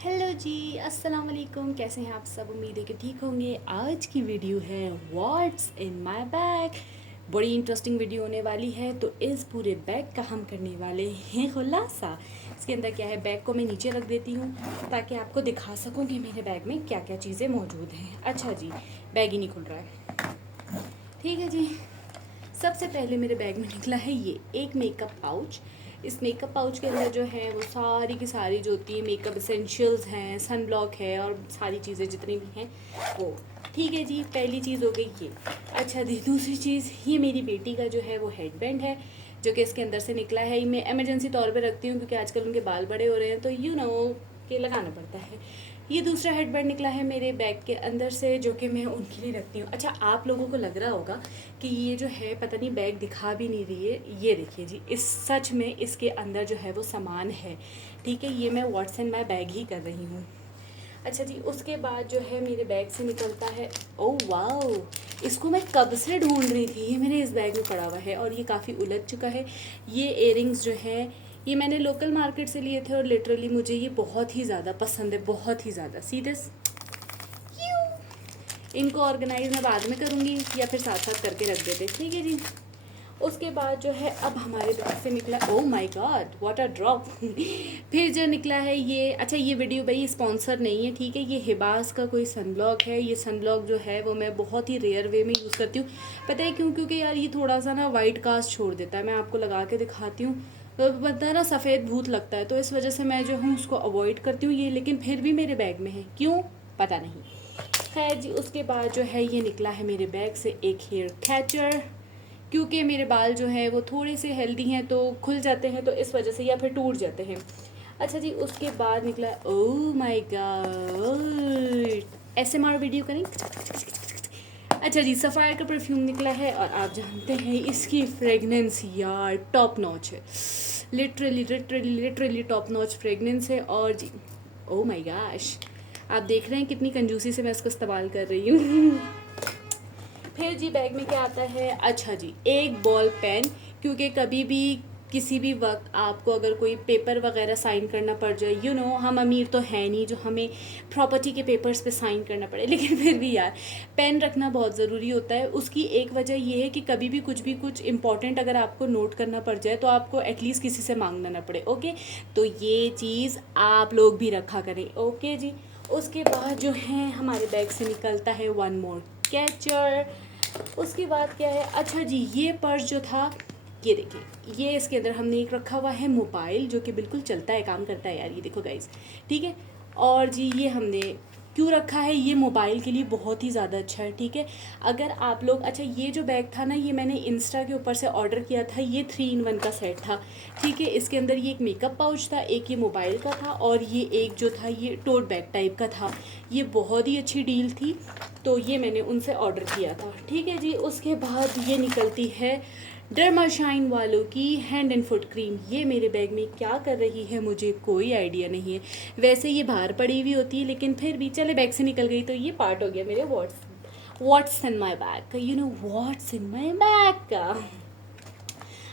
Hello जी, अस्सलाम वालेकुम। कैसे हैं आप सब? उम्मीद है कि ठीक होंगे। आज की वीडियो है व्हाट्स इन माय बैग। बड़ी इंटरेस्टिंग वीडियो होने वाली है। तो इस पूरे बैग का हम करने वाले हैं खुलासा। इसके अंदर क्या है, बैग को मैं नीचे रख देती हूँ ताकि आपको दिखा सकूँ कि मेरे बैग में क्या क्या चीज़ें मौजूद हैं। अच्छा जी, बैग ही नहीं खुल रहा है। ठीक है जी। सबसे पहले मेरे बैग में निकला है ये एक मेकअप पाउच। इस मेकअप पाउच के अंदर जो है वो सारी की सारी जो होती है मेकअप एसेंशियल्स हैं, सन ब्लॉक है और सारी चीज़ें जितनी भी हैं वो। ठीक है जी, पहली चीज़ हो गई ये। अच्छा जी, दूसरी चीज़, ये मेरी बेटी का जो है वो हेडबैंड है जो कि इसके अंदर से निकला है। मैं इमरजेंसी तौर पे रखती हूँ क्योंकि आजकल उनके बाल बड़े हो रहे हैं, तो कि लगाना पड़ता है। ये दूसरा हेडबैंड निकला है मेरे बैग के अंदर से जो कि मैं उनके लिए रखती हूँ। अच्छा, आप लोगों को लग रहा होगा कि ये जो है पता नहीं बैग दिखा भी नहीं रही है। ये देखिए जी, इस सच में इसके अंदर जो है वो सामान है। ठीक है, ये मैं व्हाट्स इन माय बैग ही कर रही हूँ। अच्छा जी, उसके बाद जो है मेरे बैग से निकलता है, ओह वाओ, इसको मैं कब से ढूंढ रही थी। ये मेरे इस बैग में पड़ा हुआ है और ये काफ़ी उलझ चुका है। ये इयररिंग्स जो है ये मैंने लोकल मार्केट से लिए थे और लिटरली मुझे ये बहुत ही ज़्यादा पसंद है, बहुत ही ज़्यादा। सी दिस, इनको ऑर्गेनाइज मैं बाद में करूँगी या फिर साथ साथ करके रख देते। ठीक है जी। उसके बाद जो है अब हमारे बैग से निकला, oh my God what a drop. फिर जो निकला है ये, अच्छा ये वीडियो भाई स्पॉन्सर नहीं है, ठीक है। ये हिबास का कोई सनब्लॉक है। ये सनब्लॉक जो है वो मैं बहुत ही रेयर वे में यूज़ करती हूँ। पता है क्यों? क्योंकि यार ये थोड़ा सा ना वाइट कास्ट छोड़ देता है। मैं आपको लगा के दिखाती हूँ तो पता है ना, सफ़ेद भूत लगता है, तो इस वजह से मैं जो हूँ उसको अवॉइड करती हूँ ये। लेकिन फिर भी मेरे बैग में है, क्यों पता नहीं। खैर जी, उसके बाद जो है ये निकला है मेरे बैग से एक हेयर कैचर, क्योंकि मेरे बाल जो हैं वो थोड़े से हेल्दी हैं तो खुल जाते हैं, तो इस वजह से, या फिर टूट जाते हैं। अच्छा जी, उसके बाद निकला, oh my God, ASMR video करें। अच्छा जी, सफ़ायर का परफ्यूम निकला है और आप जानते हैं इसकी फ्रेगनेंस यार टॉप नॉच है। Literally literally literally top notch fragrance है। और जी, ओह माय गॉश, आप देख रहे हैं कितनी कंजूसी से मैं इसको इस्तेमाल कर रही हूँ। फिर जी बैग में क्या आता है, अच्छा जी, एक बॉल पेन, क्योंकि कभी भी किसी भी वक्त आपको अगर कोई पेपर वगैरह साइन करना पड़ जाए, हम अमीर तो हैं नहीं जो हमें प्रॉपर्टी के पेपर्स पे साइन करना पड़े, लेकिन फिर भी यार पेन रखना बहुत ज़रूरी होता है। उसकी एक वजह ये है कि कभी भी कुछ इंपॉर्टेंट अगर आपको नोट करना पड़ जाए तो आपको एटलीस्ट किसी से मांगना ना पड़े। ओके, तो ये चीज़ आप लोग भी रखा करें। ओके जी। उसके बाद जो है हमारे बैग से निकलता है वन मोर कैचर। उसके बाद क्या है, अच्छा जी, ये पर्स जो था, ये देखिए, ये इसके अंदर हमने एक रखा हुआ है मोबाइल जो कि बिल्कुल चलता है, काम करता है यार, ये देखो गाइस। ठीक है। और जी ये हमने क्यों रखा है, ये मोबाइल के लिए बहुत ही ज़्यादा अच्छा है। ठीक है, अगर आप लोग, अच्छा ये जो बैग था ना, ये मैंने इंस्टा के ऊपर से ऑर्डर किया था। ये 3 in 1 का सेट था। ठीक है, इसके अंदर ये एक मेकअप पाउच था, एक ये मोबाइल का था और ये एक जो था ये टोट बैग टाइप का था। ये बहुत ही अच्छी डील थी, तो ये मैंने उनसे ऑर्डर किया था। ठीक है जी। उसके बाद ये निकलती है डर्मा शाइन वालों की हैंड एंड फुट क्रीम। ये मेरे बैग में क्या कर रही है मुझे कोई आइडिया नहीं है। वैसे ये बाहर पड़ी हुई होती है, लेकिन फिर भी चले बैग से निकल गई, तो ये पार्ट हो गया मेरे व्हाट्स इन माई बैग का, व्हाट्स इन माई बैग का।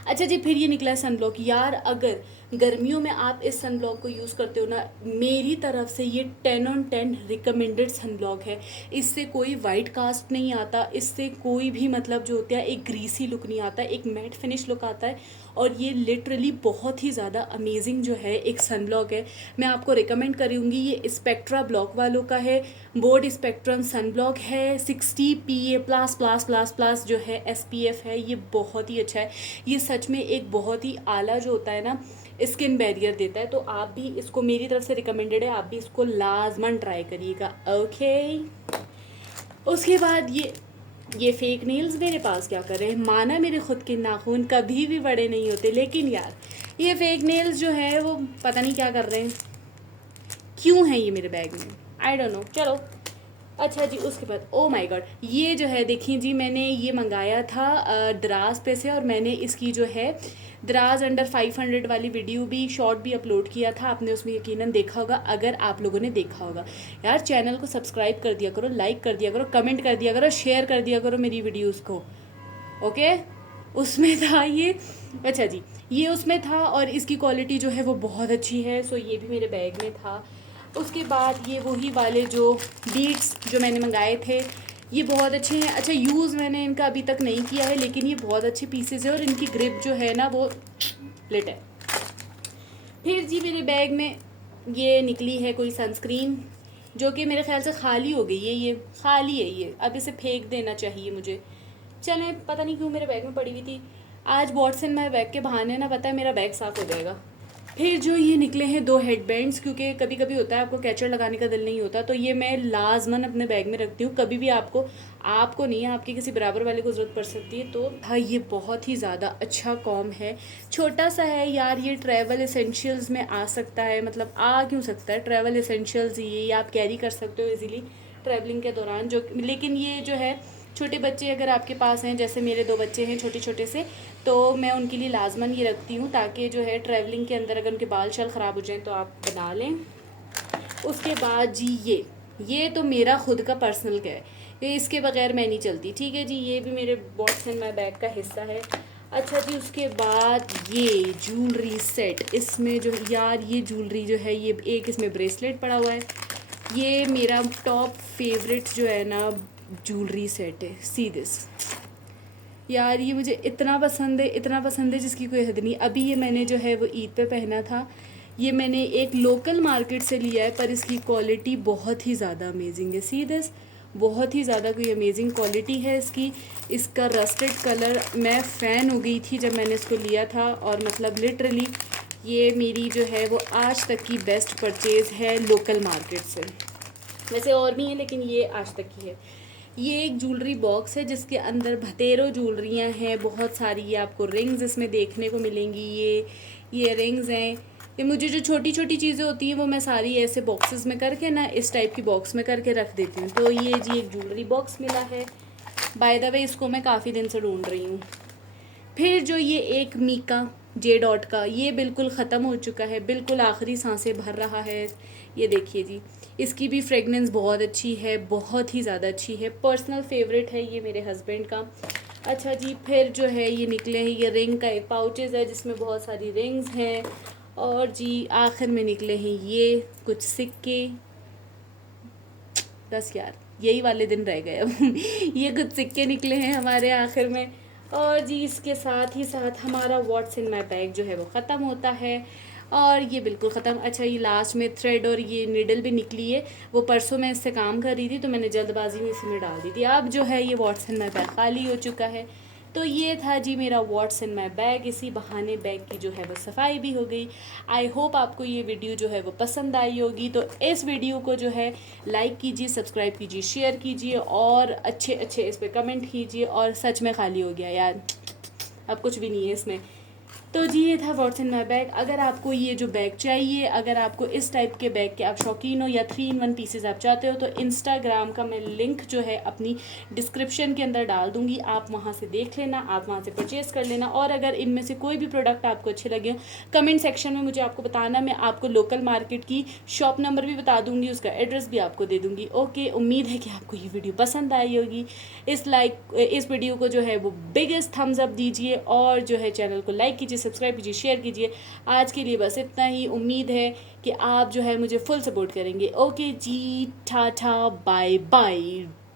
अच्छा जी, फिर ये निकला है सन ब्लॉक। यार अगर गर्मियों में आप इस सन ब्लॉक को यूज़ करते हो ना, मेरी तरफ से ये 10 on 10 रिकमेंडेड सन ब्लॉक है। इससे कोई वाइट कास्ट नहीं आता, इससे कोई भी मतलब जो होता है एक ग्रीसी लुक नहीं आता, एक मैट फिनिश लुक आता है। और ये लिटरली बहुत ही ज़्यादा अमेजिंग जो है एक सन ब्लॉक है। मैं आपको रिकमेंड करूँगी, ये स्पेक्ट्रा ब्लॉक वालों का है। बोर्ड स्पेक्ट्रम सन ब्लॉक है, 60 PA plus plus plus plus जो है SPF है। ये बहुत ही अच्छा है। ये सच में एक बहुत ही आला जो होता है ना, स्किन बैरियर देता है। तो आप भी इसको, मेरी तरफ से रिकमेंडेड है, आप भी इसको लाजमन ट्राई करिएगा। ओके। उसके बाद ये फेक नेल्स मेरे पास क्या कर रहे हैं, माना मेरे खुद के नाखून कभी भी बड़े नहीं होते, लेकिन यार ये फेक नेल्स जो है वो पता नहीं क्या कर रहे हैं, क्यों है ये मेरे बैग में, आई डोंट नो। चलो अच्छा जी, उसके बाद ओ माय गॉड, ये जो है देखिए जी, मैंने ये मंगाया था दराज पे से, और मैंने इसकी जो है दराज अंडर 500 वाली वीडियो भी, शॉर्ट भी अपलोड किया था। आपने उसमें यकीनन देखा होगा, अगर आप लोगों ने देखा होगा। यार चैनल को सब्सक्राइब कर दिया करो, लाइक कर दिया करो, कमेंट कर दिया करो, शेयर कर दिया करो मेरी वीडियोज़ को। ओके, उसमें था ये। अच्छा जी, ये उसमें था और इसकी क्वालिटी जो है वो बहुत अच्छी है। सो ये भी मेरे बैग में था। उसके बाद ये वही वाले जो बीट्स जो मैंने मंगाए थे, ये बहुत अच्छे हैं। अच्छा, यूज़ मैंने इनका अभी तक नहीं किया है, लेकिन ये बहुत अच्छे पीसेज है और इनकी ग्रिप जो है ना वो लिट है। फिर जी मेरे बैग में ये निकली है कोई सनस्क्रीन, जो कि मेरे ख्याल से खाली हो गई है, ये खाली है, ये अब इसे फेंक देना चाहिए मुझे। चलें, पता नहीं क्यों मेरे बैग में पड़ी हुई थी। आज व्हाट्स इन माय बैग के बहाने ना पता है मेरा बैग साफ़ हो जाएगा। फिर जो ये निकले हैं 2 हेडबैंड्स, क्योंकि कभी कभी होता है आपको कैचर लगाने का दिल नहीं होता, तो ये मैं लाजमन अपने बैग में रखती हूँ। कभी भी आपको नहीं, आपके किसी बराबर वाले को ज़रूरत पड़ सकती है। तो हाँ, ये बहुत ही ज़्यादा अच्छा कॉम है, छोटा सा है यार, ये ट्रैवल एसेंशियल्स में आ सकता है, मतलब आ क्यों सकता है, ट्रैवल एसेंशियल्स ये आप कैरी कर सकते हो इजीली ट्रैवलिंग के दौरान। जो लेकिन ये जो है छोटे बच्चे अगर आपके पास हैं, जैसे मेरे 2 बच्चे हैं छोटे छोटे से, तो मैं उनके लिए लाजमन ये रखती हूँ, ताकि जो है ट्रैवलिंग के अंदर अगर उनके बाल शाल ख़राब हो जाएं तो आप बना लें। उसके बाद जी ये तो मेरा खुद का पर्सनल है, ये इसके बगैर मैं नहीं चलती, ठीक है जी। ये भी मेरे व्हाट्स इन माय बैग का हिस्सा है। अच्छा जी, उसके बाद ये ज्वेलरी सेट, इसमें जो यार ये ज्वेलरी जो है, ये एक इसमें ब्रेसलेट पड़ा हुआ है, ये मेरा टॉप फेवरेट जो है ना ज्वेलरी सेट है। सी दिस यार, ये मुझे इतना पसंद है, इतना पसंद है जिसकी कोई हद नहीं। अभी ये मैंने जो है वो ईद पे पहना था, ये मैंने एक लोकल मार्केट से लिया है, पर इसकी क्वालिटी बहुत ही ज़्यादा अमेजिंग है। सी दिस, बहुत ही ज़्यादा कोई अमेजिंग क्वालिटी है इसकी। इसका रस्टेड कलर, मैं फ़ैन हो गई थी जब मैंने इसको लिया था, और मतलब लिटरली ये मेरी जो है वो आज तक की बेस्ट परचेज़ है लोकल मार्केट से। वैसे और भी हैं, लेकिन ये आज तक की है। ये एक ज्वेलरी बॉक्स है जिसके अंदर बतेरों ज्वेलरियाँ हैं बहुत सारी। ये आपको रिंग्स इसमें देखने को मिलेंगी, ये रिंग्स हैं। ये मुझे जो छोटी छोटी चीज़ें होती हैं वो मैं सारी ऐसे बॉक्सेस में करके ना, इस टाइप की बॉक्स में करके रख देती हूँ। तो ये जी एक ज्वेलरी बॉक्स मिला है, बाय द वे इसको मैं काफ़ी दिन से ढूंढ रही हूँ। फिर जो ये एक मीका जे डॉट का, ये बिल्कुल ख़त्म हो चुका है, बिल्कुल आखिरी सांसें भर रहा है। ये देखिए जी, इसकी भी फ्रेगनेंस बहुत अच्छी है, बहुत ही ज़्यादा अच्छी है, पर्सनल फेवरेट है ये मेरे हस्बैंड का। अच्छा जी, फिर जो है ये निकले हैं, ये रिंग का एक पाउचेज़ है जिसमें बहुत सारी रिंग्स हैं। और जी आखिर में निकले हैं ये कुछ सिक्के। बस यार, यही वाले दिन रह गए अब ये कुछ सिक्के निकले हैं हमारे आखिर में। और जी इसके साथ ही साथ हमारा व्हाट्स इन माय बैग जो है वो ख़त्म होता है, और ये बिल्कुल ख़त्म। अच्छा, ये लास्ट में थ्रेड और ये निडल भी निकली है, वो परसों मैं इससे काम कर रही थी तो मैंने जल्दबाजी में इसी में डाल दी थी। अब जो है ये व्हाट्स इन माय बैग खाली हो चुका है। तो ये था जी मेरा व्हाट्स इन माय बैग, इसी बहाने बैग की जो है वो सफाई भी हो गई। आई होप आपको ये वीडियो जो है वो पसंद आई होगी। तो इस वीडियो को जो है लाइक कीजिए, सब्सक्राइब कीजिए, शेयर कीजिए, और अच्छे अच्छे इस पर कमेंट कीजिए। और सच में खाली हो गया यार, अब कुछ भी नहीं है इसमें। तो जी ये था व्हाट्स इन माय बैग। अगर आपको ये जो बैग चाहिए, अगर आपको इस टाइप के बैग के आप शौकीन हो, या 3 in 1 पीसेज आप चाहते हो, तो इंस्टाग्राम का मैं लिंक जो है अपनी डिस्क्रिप्शन के अंदर डाल दूंगी, आप वहाँ से देख लेना, आप वहाँ से परचेज़ कर लेना। और अगर इनमें से कोई भी प्रोडक्ट आपको अच्छे लगे हो, कमेंट सेक्शन में मुझे आपको बताना, मैं आपको लोकल मार्केट की शॉप नंबर भी बता दूँगी, उसका एड्रेस भी आपको दे दूँगी। ओके, उम्मीद है कि आपको ये वीडियो पसंद आई होगी। इस वीडियो को जो है वो बिगेस्ट थम्स अप दीजिए, और जो है चैनल को लाइक कीजिए, सब्सक्राइब कीजिए, शेयर कीजिए। आज के लिए बस इतना ही, उम्मीद है कि आप जो है मुझे फुल सपोर्ट करेंगे। ओके जी, टाटा, बाय बाय।